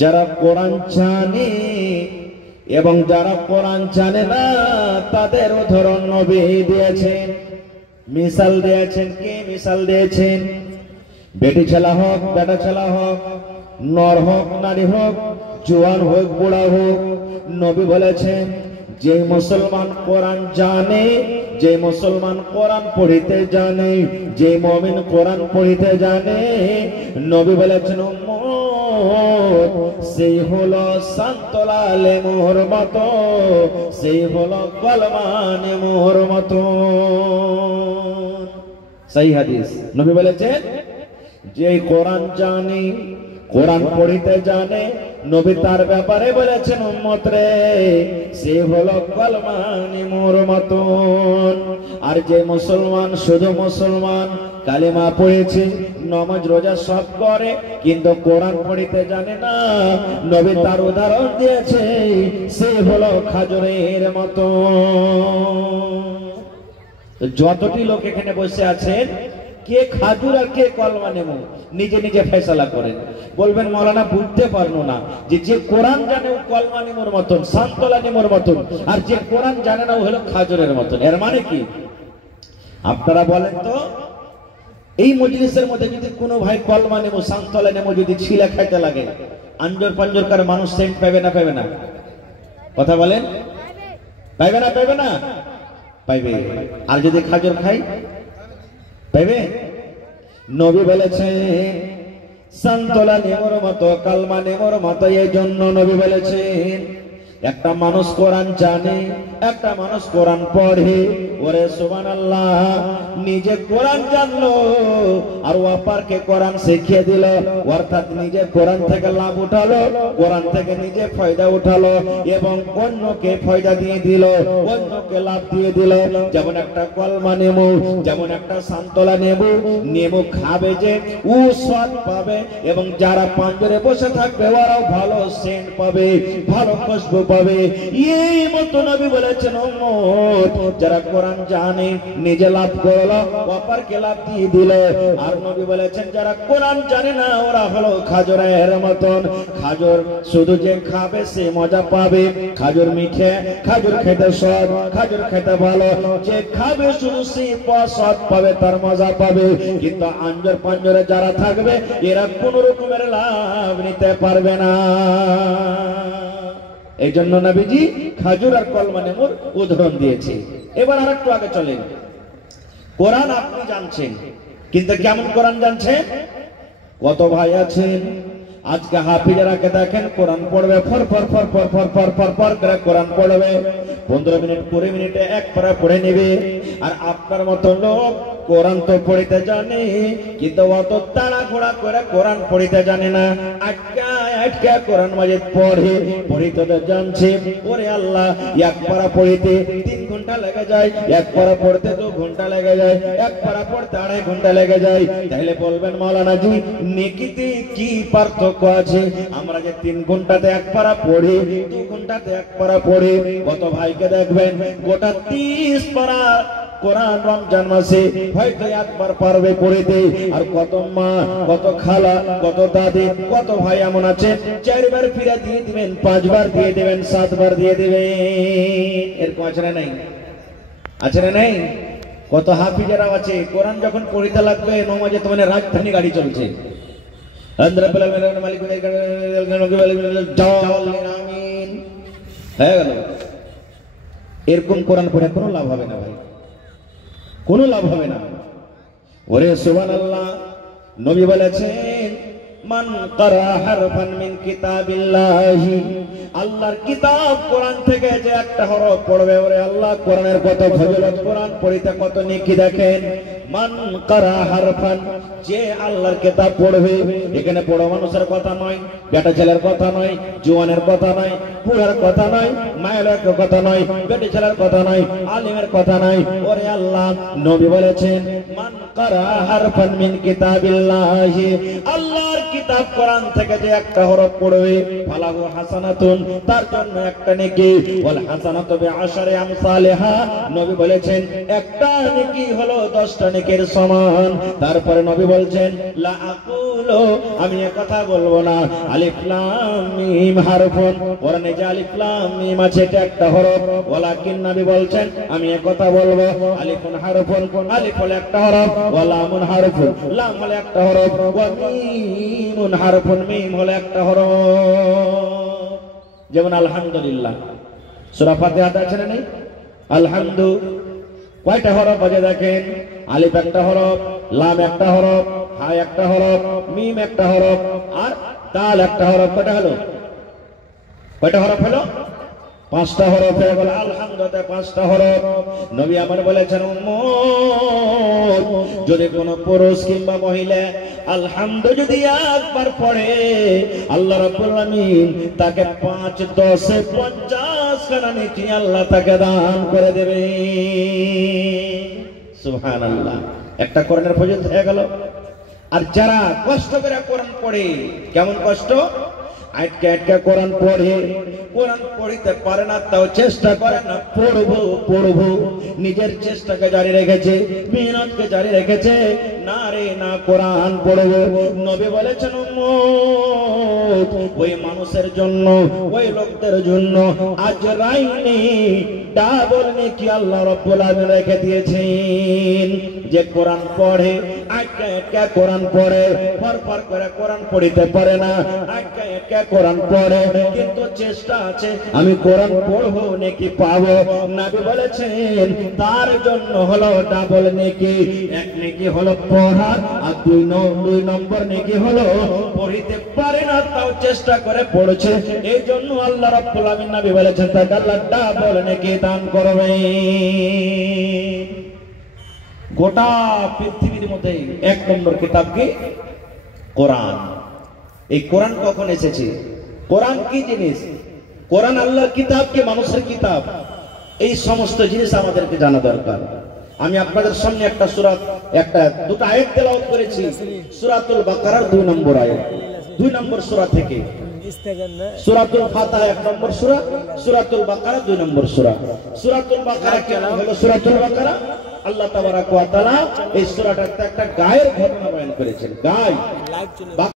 যারা কোরআন জানে এবং যারা কোরআন জানে না তাদের উদাহরণ নবী দিয়েছেন, মিসাল দিয়েছেন। কে মিসাল দিয়েছেন? বেটি ছেলা হোক, বেটা ছেলা হোক, নর হোক, নারী হোক, জওয়ান হোক, বুড়া হোক, নবী বলেছেন যে মুসলমান কোরআন জানে, যে মুসলমান কোরআন পড়িতে জানে, যে মুমিন কোরআন পড়িতে জানে, নবী বলেছেন সেই হলো সান্তলা লেমুর মতো, সেই হলো কলমা লেমুর মতো। সেই হাদিস। নবী বলেছেন যে কোরআন জানে, কোরআন পড়িতে জানে, নবী তার ব্যাপারে বলেছেন উম্মত রে সে হলো কলমা লেমুর মতন। আর যে মুসলমান শুধু মুসলমান কালিমা পড়েছে, নামাজ রোজা সব করে, কিন্তু কোরআন পড়িতে জানে না, নবী তার উদাহরণ দিয়েছে সে হলো খাজুরের মতো। যতটি লোক এখানে বসে আছেন, কে খাজুর আর কে কলমা নেমু নিজে নিজে ফয়সালা করেন। বলবেন মাওলানা বুঝতে পারলো না যে কোরআন জানে ও কলমা নেমুর মতন, সান্তলা নেমুর মতন, আর যে কোরআন জানে না ও হলো খাজুরের মতন। এর মানে কি? আপনারা বলেন তো, এই মজলিসের মধ্যে যদি কোনো ভাই কলমা নেমু, সান্তলা নেমু যদি ছিলা খাইতে লাগে, আঞ্জর পাঞ্জরকার মানুষ সেন্ট পাবে না পাবে না? কথা বলেন, পাইবে না পাইবে না? পাইবে। আর যদি খাজুর খাই পাইবে? নবী বলেছেন সান্তলা নেমুর মতো, কালমা নেমুর মতো। এই জন্য নবী বলেছেন একটা মানুষ কোরআন জানে, একটা মানুষ কোরআন পড়ে, ওরে সুবহানাল্লাহ, নিজে কোরআন জানলো আর অপরকে কোরআন শিখিয়ে দিল, অর্থাৎ নিজে কোরআন থেকে লাভ উঠালো, কোরআন থেকে নিজে ফায়দা উঠালো এবং অন্যকে ফায়দা দিয়ে দিল, অন্যকে লাভ দিয়ে দিল। যেমন একটা কলমা নেমু, যেমন একটা সান্তলা নেমু, নেমু খাবে যে ও স্বাদ পাবে এবং যারা পাঞ্জরে বসে থাকবে ওরাও ভালো সেন্ট পাবে, ভালো খুশবু পাবে। এই মতো নবী বলেছেন উম্মত যারা কোরআন জানে নিজে লাভ করলো, অপরকে লাভ দিয়ে দিল। আর নবী বলেছেন যারা কোরআন জানে না ওরা হলো খাজুরের মতন। খাজুর শুধু যে খাবে সে মজা পাবে, খাজুর মিঠে, খাজুর খেতে স্বাদ, খাজুর খেতে ভালো, যে খাবে শুধু সে স্বাদ পাবে, তার মজা পাবে। কিন্তু আঞ্জর পাঞ্জরে যারা থাকবে এরা কোন রকমের লাভ নিতে পারবে না। এই জন্য নবীজি খাজুর আর কলমা নেমুর উদাহরণ দিয়েছে। এবার আরেকটু আগে চলেন। কোরআন আপনি জানছেন, কিন্তু কেমন কোরআন জানছেন? কত ভাই আছেন আজকে হাফিজারাকে দেখেন কোরআন পড়বে, for for for for for for for for করে কোরআন পড়বে, 15 মিনিট 20 মিনিটে এক পারা পড়ে নেবে। আর আপনার মতো লোক কোরআন তো পড়িতে জানে, কিন্তু অত তাড়াহুড়া করে কোরআন পড়িতে জানে না, আটকা আটকা কোরআন মাজিদ পড়ে, পড়িতে জানছে। ওরে আল্লাহ, এক পারা পড়িতে 3 ঘন্টা লেগে যায়, এক পারা পড়তে 2 ঘন্টা লেগে যায়, এক পারা পড়তে 2.5 ঘন্টা লেগে যায়। তাহলে বলবেন মাওলানা জি নেকিতে কি পার্থক্য আছে? আমরা যে 3 ঘন্টাতে এক পারা পড়ি, 2 ঘন্টাতে এক পারা পড়ি, কত ভাইকে দেখবেন গোটা 30 পারা কোরআন রমজান মাসে হয়তো একবার পারবে পড়িতে। আর কত মা, কত খালা, কত দাদি, কত ভাই এমন আছে 4 বার ফিরে দিয়ে দিবেন, 5 বার দিয়ে দেবেন, 7 বার দিয়ে দেবেন। এরকম আছে না নাই? আছে না নাই? কত হাফিজেরাও আছে কোরআন যখন পড়িতে লাগবে নমাজে তো মানে রাজধানী গাড়ি চলছে, এরকম কোরআন পড়ে কোনো লাভ হবে না ভাই, কোনো লাভ হবে না। ওরে সুবহানাল্লাহ, নবী বলেছেন মান কারা হারফান মিন কিতাবিল্লাহি, আল্লাহর কিতাব কোরআন থেকে যে একটা হরফ পড়বে, ওরে আল্লাহ কোরআনের কত ফজিলত, কোরআন পড়িতে কত নেকি দেখেন। মান কারা হারফান, যে আল্লাহর কিতাব পড়বে, এখানে বড় মানুষের কথা নয়, বেটা ছেলের কথা নয়, জওয়ানের কথা নয়, বুড়ার কথা নয়, মায়ের কথা নয়, বেটি ছেলের কথা নয়, আলিমের কথা নয়। ওরে আল্লাহ নবী বলেছেন মান কারা হারফান মিন কিতাবিল্লাহি, আল্লাহর কিতাব কোরআন থেকে যে একটা হরফ পড়বে, ফালাহু হাসানাতুন, তার জন্য একটা নেকি, ওয়াল হাসানাতু বিআশরি আমসালিহা, নবী বলেছেন একটা নেকি হলো 10টা নেকের সমান। তারপরে নবী বলছেন লা আকুলু, আমি কথা বলবো না। আলিফ লাম মিম হারফুন, কোরআনে যে আলিফ লাম মিম আছে এটা একটা হরফ। ওয়ালাকিন, নবী বলছেন আমি কথা বলবো আলিফুন হারফুন, আলিফ হলো একটা হরফ, ওয়া লামুন হারফুন, লাম হলো একটা হরফ, ওয়া মিমুন হারফুন, মিম হলো একটা হরফ। যেমন আলহামদুলিল্লাহ, সূরা ফাতিহাতে আছে না নেই? আলহামদু কয়টা হরফ আছে দেখেন? আলিফ একটা হরফ, লাম একটা হরফ, হা একটা হরফ, মিম একটা হরফ, আর দাল একটা হরফ। কয়টা হলো? কয়টা হরফ হলো? 5টা হরফ হয়ে গেল। আলহামদুলিল্লাহ 5টা হরফ। নবী আমার বলেছেন উম্মত, যদি কোনো পুরুষ কিংবা মহিলা আলহামদু যদি একবার পড়ে, আল্লাহ রাব্বুল আলামিন তাকে 5, 10, 50 খানা নেকি আল্লাহ তাকে দান করে দেবে। সুবহানাল্লাহ। একটা কোরআনের ফজিলত হয়ে গেল। আর যারা কষ্ট করে কোরআন পড়ে, কেমন কষ্ট? আটকে আটকে কোরআন পড়ে, কোরআন পড়িতে পারে না, তাও চেষ্টা করে না পড়বো পড়বো, নিজের চেষ্টাকে জারি রেখেছে, মেহনতকে জারি রেখেছে, না রে না কোরআন পড়বো। নবী বলেছেন উম্মত, ওই মানুষের জন্য, ওই লোকদের জন্য আজরাইনে ডাবল নেকি আল্লাহ রাব্বুল আলামিন রেখে দিয়েছেন। যে কোরআন পড়ে, আটকে আটকে কোরআন পড়ে, ফরফর করে কোরআন পড়িতে পারে না, আটকে আটকে কোরআন পড়ে, কিন্তু চেষ্টা আছে আমি কোরআন পড়বো নেকি পাবো। নবী বলেছেন তার জন্য হলো ডাবল নেকি। এক নেকি হলো পড়া, আর 2 নম্বর নেকি হলো পড়িতে পারে না, তাও চেষ্টা করে পড়ছে। এই জন্য আল্লাহ রাব্বুল আলামিন নবী বলেছেন তাকে আল্লাহ ডাবল নেকি দান করবে। গোটা পৃথিবীর মধ্যে 1 নম্বর কিতাব কি? কোরআন। এই কোরআন কখন এসেছে? কোরআন কি জিনিস? কোরআন আল্লাহর কিতাব কি মানুষের কিতাব? এই সমস্ত জিনিস আমাদেরকে জানা দরকার। আমি আপনাদের সামনে একটা সূরা, দুটো আয়াত তেলাওয়াত করেছি। সূরাতুল বাকারার 2 নম্বর আয়াত, 2 নম্বর সূরা থেকে। সূরাতুল ফাতিহা 1 নম্বর সূরা, সূরাতুল বাকারা 2 নম্বর সূরা। সূরাতুল বাকারা কেন হলো সূরাতুল বাকারা? আল্লাহ তাবারাক ওয়া তাআলা এই সূরাটাতে একটা গায়ের ঘটনা বয়ান করেছেন। গায়